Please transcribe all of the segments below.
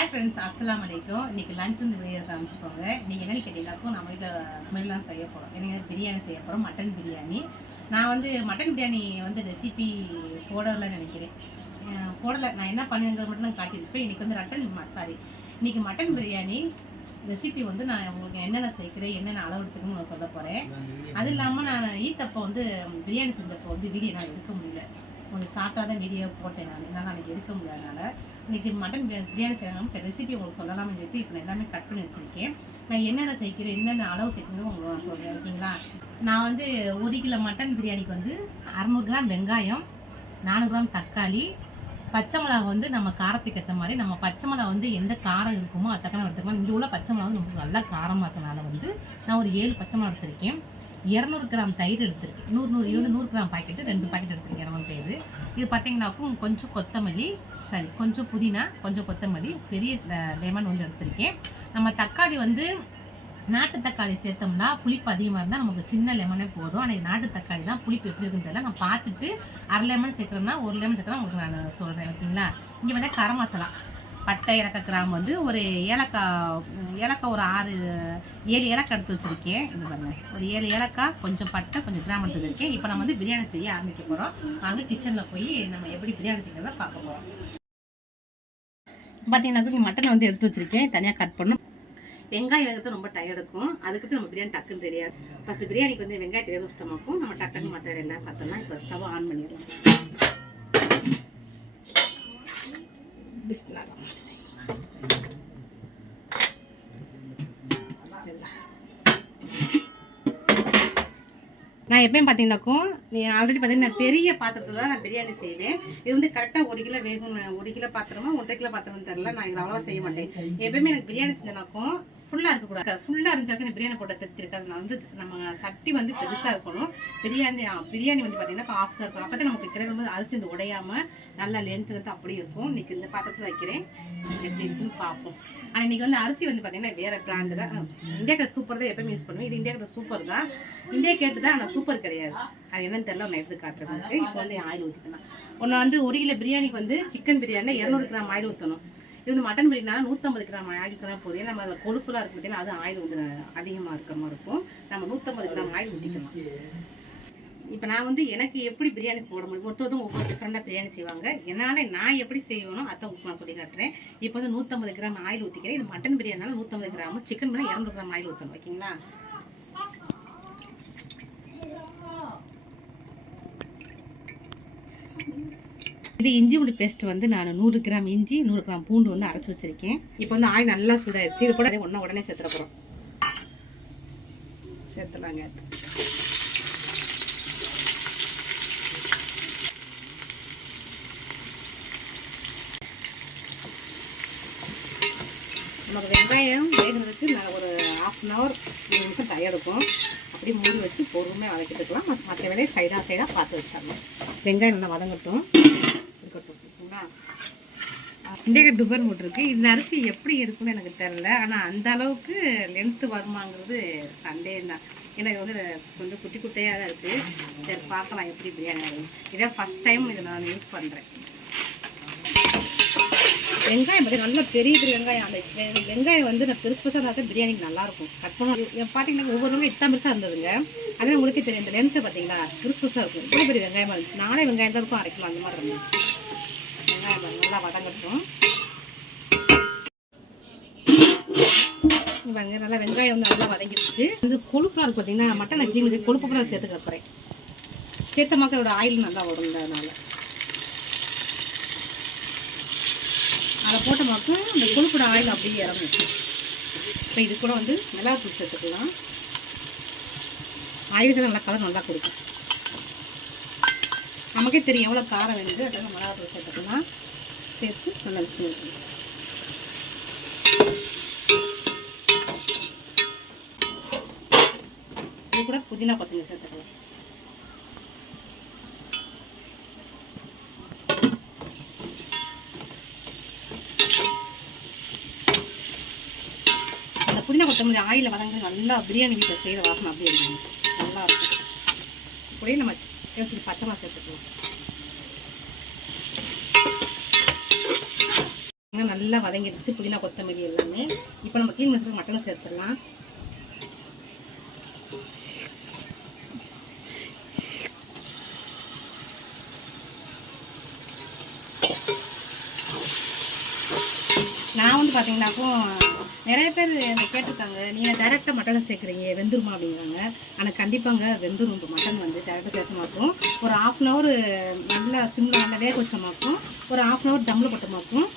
Hi friends, அஸ்ஸலாமு அலைக்கும். இன்னைக்கு லஞ்ச் வந்து வெளியே காமிச்சிக்கோங்க. நீங்கள் என்னென்னு கேட்டீங்கன்னாக்கும் நம்ம வீட்டில் சமையல்லாம் செய்ய போகிறோம். என்னங்க பிரியாணி செய்ய போகிறோம், மட்டன் பிரியாணி. நான் வந்து மட்டன் பிரியாணி வந்து ரெசிபி போடலைன்னு நினைக்கிறேன். போடலை, நான் என்ன பண்ணுங்கிறது மட்டும் நான் காட்டியிருப்பேன். இன்றைக்கி வந்து இன்றைக்கி மட்டன் பிரியாணி ரெசிபி வந்து நான் உங்களுக்கு என்னென்ன சேர்க்குறேன், என்னென்ன அளவு எடுத்துக்கணும்னு நான் சொல்ல போகிறேன். அது இல்லாமல் நான் ஈத்தப்போ வந்து பிரியாணி செஞ்சப்போ வந்து வீடியோ நான் எடுக்க முடியல. உங்களுக்கு ஷார்ட்டாக தான் வீடியோ போட்டேன். என்னால் அன்றைக்கி எடுக்க முடியாதனால இன்றைக்கி மட்டன் பிரியாணி செய்யணும். சரி, ரெசிபி உங்களுக்கு சொல்லலாம்னு சொல்லிட்டு இப்போ நான் எல்லாமே கட் பண்ணி வச்சுருக்கேன். நான் என்னென்ன சேர்க்கிறேன், என்னென்ன அளவு சேர்க்கணும் உங்களுக்கு நான் சொல்கிறேன், ஓகேங்களா? நான் வந்து 1 கிலோ மட்டன் பிரியாணிக்கு வந்து 600 கிராம் வெங்காயம், 400 கிராம் தக்காளி, பச்சை மிளகா வந்து நம்ம காரத்துக்கு ஏற்ற மாதிரி நம்ம பச்சை மிளகா வந்து எந்த காரம் இருக்குமோ அது தக்கன எடுத்துக்கலாம். இங்கே உள்ள பச்சை மிளகா வந்து நமக்கு நல்லா காரமாக இருக்கனால வந்து நான் ஒரு 7 பச்சை மிளகா எடுத்திருக்கேன். 200 கிராம் தயிர் எடுத்திருக்கேன். 100 கிராம் பாக்கெட்டு 2 பாக்கெட் எடுத்திருக்கேன். 200 தயிர். இது பார்த்தீங்கன்னாக்கும் கொஞ்சம் கொத்தமல்லி, கொஞ்சம் புதினா, கொஞ்சம் கொத்தமல்லி, பெரிய லெமன் ஒன்று எடுத்திருக்கேன். நம்ம தக்காளி வந்து நாட்டு தக்காளி சேர்த்தோம்னா புளிப்பு அதிகமாக இருந்தால் நமக்கு சின்ன லெமனே போதும். ஆனால் நாட்டு தக்காளி தான் புளிப்பு எப்படி இருக்குன்னு தெரியல. நான் பார்த்துட்டு 1/2 லெமன் சேர்க்குறோம்னா 1 லெமன் சேர்க்குறோம் உங்களுக்கு நான் சொல்கிறேன், ஓகேங்களா? இங்கே வந்து கரம் மசாலா, பட்டை, ஏலக்காய், கிராம்பு வந்து ஒரு ஏலக்காய் ஒரு 7 ஏலக்காய் எடுத்து வச்சுருக்கேன். இது பாருங்கள், ஒரு 7 ஏலக்காய், கொஞ்சம் பட்டை, கொஞ்சம் கிராம்பு எடுத்து வச்சுருக்கேன். இப்போ நம்ம வந்து பிரியாணி செய்ய ஆரம்பிக்க போகிறோம். வாங்க கிச்சனில் போய் நம்ம எப்படி பிரியாணி செய்யறத பார்க்க போகிறோம். பார்த்தீங்கன்னாக்கா மட்டனை வந்து எடுத்து வச்சுருக்கேன், தனியாக கட் பண்ணணும். வெங்காயம் வேகிறது ரொம்ப டயர்ட் இருக்கும். அதுக்கு நம்ம பிரியாணி டக்குன்னு தெரியாது. ஃபர்ஸ்ட் பிரியாணிக்கு வந்து வெங்காயத்தை வேக வச்சிட்டோமாக்கும் நம்ம டக்குன்னு மற்ற எல்லாம் பார்த்தோம்னா இப்போ ஸ்டவ் ஆன் பண்ணிடலாம். நான் எப்பயும் பார்த்தீங்கன்னாக்கும் ஆல்ரெடி பார்த்தீங்கன்னா பெரிய பாத்திரத்தில் தான் நான் பிரியாணி செய்வேன். இது வந்து கரெக்டாக 1 கிலோ வேகும். 1 கிலோ பாத்திரமா 1.5 கிலோ பாத்திரம்னு தெரியல. நான் இதில் அவ்வளோவா செய்ய மாட்டேன். எப்பயுமே எனக்கு பிரியாணி செஞ்சனாக்கும் ஃபுல்லாக இருக்கக்கூடாது. ஃபுல்லாக இருந்துச்சாக்க இந்த பிரியாணி போட்ட திருப்தி இருக்காது. நான் வந்து நம்ம சட்டி வந்து பெருசாக இருக்கணும். பிரியாணி வந்து பார்த்தீங்கன்னா ஆஃப் இருக்கணும். அப்போ தான் நமக்கு கிடைக்கும்போது அரிசி வந்து உடையாமல் நல்லா லென்த்து வந்து அப்படியே இருக்கும். இன்றைக்கி இந்த பாத்திரத்தில் வைக்கிறேன், எப்படி இருக்குன்னு பார்ப்போம். ஆனால் இன்றைக்கி வந்து அரிசி வந்து பார்த்தீங்கன்னா வேறு பிராண்டு தான். இந்தியா கேட் சூப்பர் தான் எப்பயுமே யூஸ் பண்ணுவேன். இது இந்தியா கேட் சூப்பர் தான். இந்தியா கேட்டு தான், ஆனால் சூப்பர் கிடையாது. அது என்னன்னு தெரியல, நான் எடுத்து காட்டுறதுக்கு. இப்போ வந்து ஆயில் ஊற்றிக்கலாம். ஒன்று வந்து 1 கிலோ பிரியாணிக்கு வந்து சிக்கன் பிரியாணியில் 200 கிராம் ஆயில் ஊற்றணும். இது வந்து மட்டன் பிரியாணினால 150 கிராம் ஆயில் ஊற்றினா போதும். நம்ம அதில் கொழுப்புலாம் இருக்குது பார்த்தீங்கன்னா அது ஆயில் வந்து அதிகமாக இருக்கிற மாதிரி இருக்கும். நம்ம 150 கிராம் ஆயில் ஊற்றிக்கலாம். இப்போ நான் வந்து எனக்கு எப்படி பிரியாணி போட முடியும், ஒருத்தரும் ஒவ்வொரு டிஃப்ரெண்டாக பிரியாணி செய்வாங்க. என்னால் நான் எப்படி செய்வேனோ அதை நான் சொல்லி காட்டுறேன். இப்போ வந்து 150 கிராம் ஆயில் ஊற்றிக்கிறேன். இது மட்டன் பிரியாணினால 150 gram, chicken biryani 200 gram oil ஊற்றணும், ஓகேங்களா? இது இஞ்சி பூண்டு பேஸ்ட் வந்து நான் 100 கிராம் இஞ்சி, 100 கிராம் பூண்டு வந்து அரைச்சி வச்சிருக்கேன். இப்போ வந்து ஆயில் நல்லா சூடாயிடுச்சு. இது கூட உடனே சேர்த்துட போகிறோம். சேர்த்துலாங்க. நமக்கு வெங்காயம் வேகிறதுக்கு நான் ஒரு 1/2 hour 2 நிமிஷம் டைம் எடுக்கும். அப்படியே மூடி வச்சு பொறுமையாக வதக்கிட்டுக்கலாம். மற்ற வேலையை சைடாக பார்த்து வச்சிடலாம். வெங்காயம் நல்லா வதங்கட்டும். இருக்கட்டும்ங்களா? இந்தியா டுபர் போட்டிருக்கு. இந்த அரிசி எப்படி இருக்குன்னு எனக்கு தெரில. ஆனால் அந்த அளவுக்கு லென்த்து வருமாங்கிறது சந்தேகம் தான். எனக்கு வந்து கொஞ்சம் குட்டி குட்டையாக தான் இருக்குது. சரி, பார்க்கலாம் எப்படி பிரியாணி ஆகும். இதான் ஃபஸ்ட் டைம் இதை நான் யூஸ் பண்ணுறேன். வெங்காயம் பார்த்து நல்லா பெரிய வெங்காயம். அந்த வெங்காயம் வந்து நான் பெருசு பெருசாக இருந்தால் பிரியாணிக்கு நல்லாயிருக்கும். கட் பண்ண பார்த்தீங்கன்னா ஒவ்வொரு வெங்காயம் இத்தனை பெருசாக இருந்ததுங்க. அதே உங்களுக்கே தெரியும், இந்த லென்த்து பார்த்தீங்களா பெருசு பெருசாக இருக்கும். இப்படி பெரிய வெங்காயமாக இருந்துச்சு. நானே வெங்காயம் தான் இருக்கும் அரைக்கலாம், அந்த மாதிரி இருந்துச்சு. வெங்காயம் நல்லா வதங்கட்டும். இவங்க நல்லா வெங்காயம் வந்து நல்லா வதங்கிடுச்சு. வந்து கொழுப்புலாம் இருக்கும் பார்த்தீங்கன்னா, மட்டனை கிளீன் கொழுப்பு கூட சேர்த்துக்க போகிறேன். சேர்த்த மக்களோட ஆயில் நல்லா வரும். அதனால அதை போட்ட மக்கள் அந்த கொழுப்போட ஆயில் அப்படியே இறங்கும். இப்போ இது கூட வந்து மிளகாத்தூள் சேர்த்துக்கலாம். ஆயிலுக்கு நல்லா கலர் நல்லா கொடுக்கும். நமக்கே தெரியும் எவ்வளோ காரம் வேணுது. அதெல்லாம் மிளகாத்தூள் சேர்த்துக்கலாம். சேர்த்து நல்லா மிக்ஸ் பண்ணிக்கலாம். இது கூட புதினா கொத்தமல்லி சேர்த்துக்கலாம். அந்த புதினா கொத்தமல்லி ஆயில வதங்க நல்லா பிரியாணி வீட்டில் செய்கிற வாசனை அப்படியே இருக்கும், நல்லா இருக்கும். அப்படியே நம்ம சேர்த்து பச்சை மிளகா சேர்த்துக்கலாம். நல்லா வதங்கிடுச்சு, புதினா கொத்தமல்லி எல்லாமே. இப்போ நம்ம க்ளீன் பண்ணி மட்டனை சேர்த்துடலாம். நான் வந்து பார்த்தீங்கன்னாக்கோ நிறைய பேர் கேட்டிருக்காங்க, நீங்கள் டேரெக்டாக மட்டனை சேர்க்குறீங்க வெந்துருமா அப்படிங்கிறாங்க. ஆனால் கண்டிப்பாங்க வெந்துரும். இப்போ மட்டன் வந்து டேரெக்டாக சேர்க்க மாட்டோம். ஒரு 1/2 அன் ஹவர் நல்லா சிம்மில் நல்லா வேக வச்சமாக்கும், ஒரு 1/2 அன் ஹவர் தம்மில் போட்டமாக்கும்.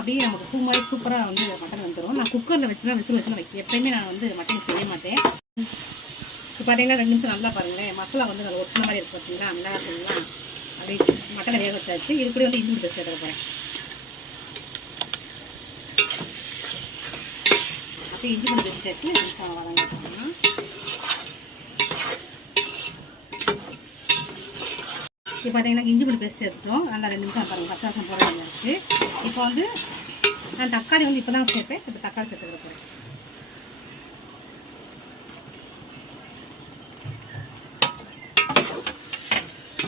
அப்படியே நமக்கு பூ மாதிரி சூப்பராக வந்து மட்டன் வந்துடும். நான் குக்கரில் வச்சுலாம் விசில் வச்சுலாம் வைக்க எப்போயுமே நான் வந்து மட்டன் செய்ய மாட்டேன். இப்போ பார்த்தீங்கன்னா 2 நிமிஷம் நல்லா பாருங்களேன், மசாலா வந்து நல்லா ஒட்டின மாதிரி இருக்குது பார்த்தீங்களா, மிளகாத்தூள்லாம். அப்படியே மட்டனை வேக வச்சாச்சு. இது கூட வந்து இஞ்சி பூண்டு பேஸ்ட் சேர்க்க போகிறேன். அப்படியே இஞ்சி பூண்டு பேஸ்ட் சேர்த்து வதங்கிட்டோம்னா இப்போ பார்த்தீங்கன்னா இஞ்சி பூண்டு பேஸ்ட் சேர்த்துட்டோம். நல்லா 2 நிமிஷம் பாருங்கள், பச்சை வாசம் போட வேண்டியது. இப்போ வந்து நான் தக்காளி வந்து இப்போ தான் சேர்ப்பேன். இப்போ தக்காளி சேர்த்துக்க போகிறேன்.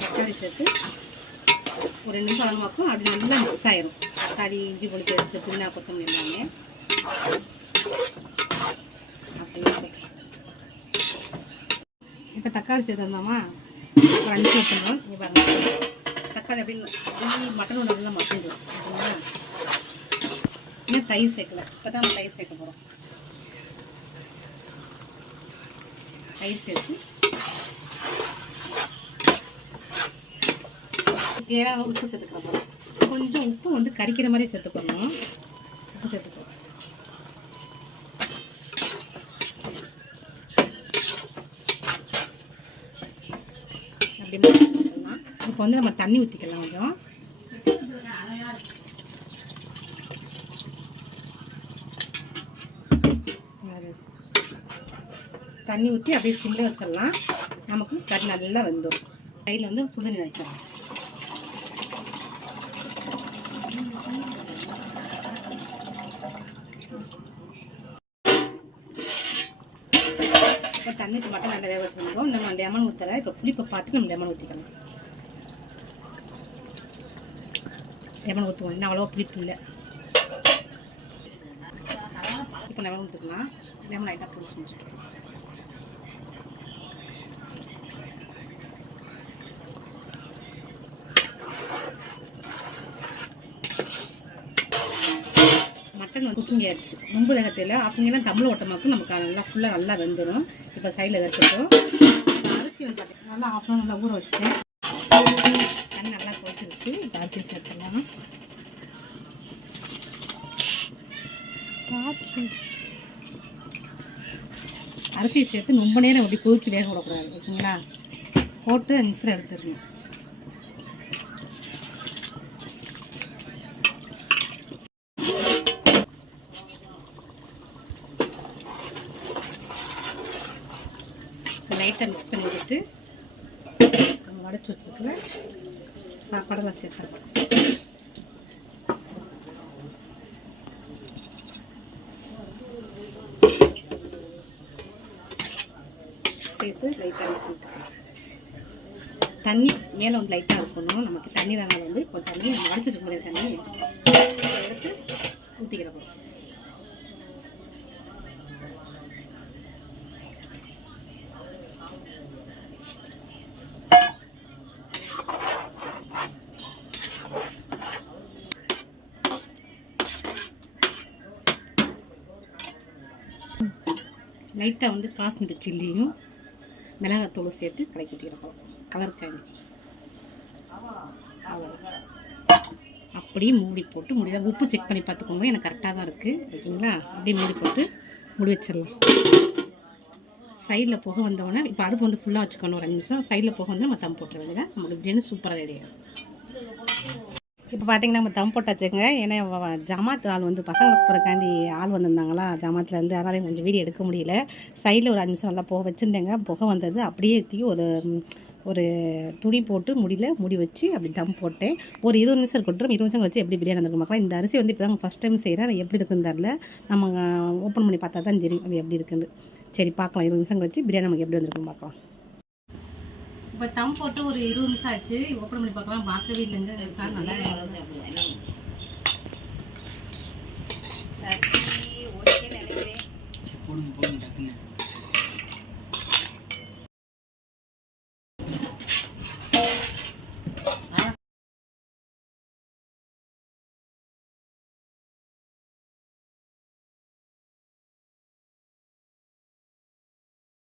தக்காளி சேர்த்து ஒரு 2 நிமிஷம் வதங்கமாக்கும். அப்படி நல்லா மிக்ஸ் ஆயிரும். தக்காளி இஞ்சி பூண்டு பேஸ்ட் புதினா கொத்தமல்லி எல்லாமே. இப்போ தக்காளி சேர்த்துருந்தோமா, ஒரு 5 நிமிஷம் வச்சுருந்தோம். இங்கே பாருங்கள் தக்காளி அப்படின்னு மட்டனோட நல்லா மசிஞ்சிடும். ஓகேங்களா, இன்னும் தயிர் சேர்க்கல. இப்போ தான் நம்ம தயிர் சேர்க்க போகிறோம். தயிர் சேர்த்து தேவையான உப்பு சேர்த்துக்கலாம். கொஞ்சம் உப்பு வந்து கறிக்கிற மாதிரி சேர்த்துக்கணும். உப்பு சேர்த்துக்கலாம். அப்படி சொல்லலாம். இப்போ வந்து நம்ம தண்ணி ஊற்றிக்கலாம். கொஞ்சம் தண்ணி ஊற்றி அப்படியே சிம்மில் வச்சிடலாம். நமக்கு கறி நல்லா வெந்துடும். கையில் வந்து சுடுதண்ணி வச்சிடலாம். இப்போ தண்ணிக்கு மட்டும் நல்லா வேக வச்சுருந்தோம். நம்ம லெமன் ஊற்றலை. இப்போ புளிப்பை பார்த்து நம்ம லெமன் ஊற்றிக்கலாம். லெமன் ஊற்றுவோம். இன்னும் அவ்வளோவா புளிப்பு இல்லை. இப்போ லெமன் ஊற்றிக்கலாம். லெமன் லைட்டாக பிடிச்சிட்டு மட்டன் வந்து குக்கிங் ஆயிடுச்சு. ரொம்ப வேகத்தில் ஆஃபிங்கெல்லாம் தமிழ் ஓட்டமாக்கும் நமக்கு நல்லா ஃபுல்லாக நல்லா வெந்துடும். இப்போ சைடில் வச்சுட்டோம். அரிசி வந்து பார்த்தீங்கன்னா நல்லா 1/2 அன் ஹவர் நல்லா ஊற வச்சுட்டேன். தண்ணி நல்லா கொதிச்சிருச்சு. இப்போ அரிசி சேர்த்துக்கலாம். அரிசியை சேர்த்து ரொம்ப நேரம் அப்படி கொதிச்சு வேக விடக்கூடாது. ஓகேங்களா, போட்டு மிக்ஸில் எடுத்துடணும். லைட்டாக மிக்ஸ் பண்ணி விட்டுட்டு நம்ம வடைச்சி வச்சுருக்கிற சாப்பாடெல்லாம் சேர்த்துக்கலாம். சேர்த்து லைட்டாக மிக்ஸ் விட்டுக்கலாம். தண்ணி மேலே வந்து லைட்டாக இருக்கணும். நமக்கு தண்ணி தாங்க வந்து இப்போ தண்ணி நம்ம வடைச்சி வச்சுக்க தண்ணி எடுத்து ஊற்றிக்கிற போகிறோம். லைட்டாக வந்து காஷ்மீர் சில்லியும் மிளகாத்தூளும் சேர்த்து கலக்கி ஊற்றிக்கிறோம். கலருக்காண்டி அப்படியே மூடி போட்டு முடியாது. உப்பு செக் பண்ணி பார்த்துக்கோங்க, எனக்கு கரெக்டாக தான் இருக்குது. ஓகேங்களா, அப்படியே மூடி போட்டு மூடி வச்சிடலாம். சைடில் புகை வந்தோடனே இப்போ அடுப்பு வந்து ஃபுல்லாக வச்சுக்கணும். ஒரு 5 நிமிஷம் சைடில் புகை வந்து நம்ம தம் போட்டுற வேண்டியதான். நமக்கு பிரியாணி சூப்பராக ரெடி ஆகும். இப்போ பார்த்தீங்கன்னா நம்ம தம் போட்டாச்சுங்க. ஏன்னா ஜமாத் ஆள் வந்து பசங்களுக்கு போகிறக்காண்டி ஆள் வந்திருந்தாங்களா ஜமாத்துலேருந்து, அதனால் கொஞ்சம் வீடியோ எடுக்க முடியல. சைடில் ஒரு 5 நிமிஷம் நல்லா புகை வச்சுருந்தேங்க. புகை வந்தது அப்படியே தூக்கி ஒரு துணி போட்டு மூடி வச்சு அப்படி தம் போட்டேன். ஒரு 20 நிமிஷம் இருக்கட்டும். 20 நிமிஷம் வச்சு எப்படி பிரியாணி வந்துருக்கும் பார்க்கலாம். இந்த அரிசி வந்து இப்போ தான் ஃபஸ்ட் டைம் செய்கிறேன். அது எப்படி இருக்குன்னு தெரில. நம்ம ஓப்பன் பண்ணி பார்த்தா தான் தெரியும் அது எப்படி இருக்குன்னு. சரி பார்க்கலாம். 20 நிமிஷம் கழிச்சு பிரியாணி நமக்கு எப்படி வந்திருக்குன்னு பார்க்கலாம். இப்போ தம் போட்டு ஒரு 20 நிமிஷம் ஆச்சு. ஓப்பன் பண்ணி பார்க்கலாம். பார்க்கவே இல்லைங்க. சார் நல்லா ஓகே நினைக்கிறேன். போடுங்க டக்குன்னு.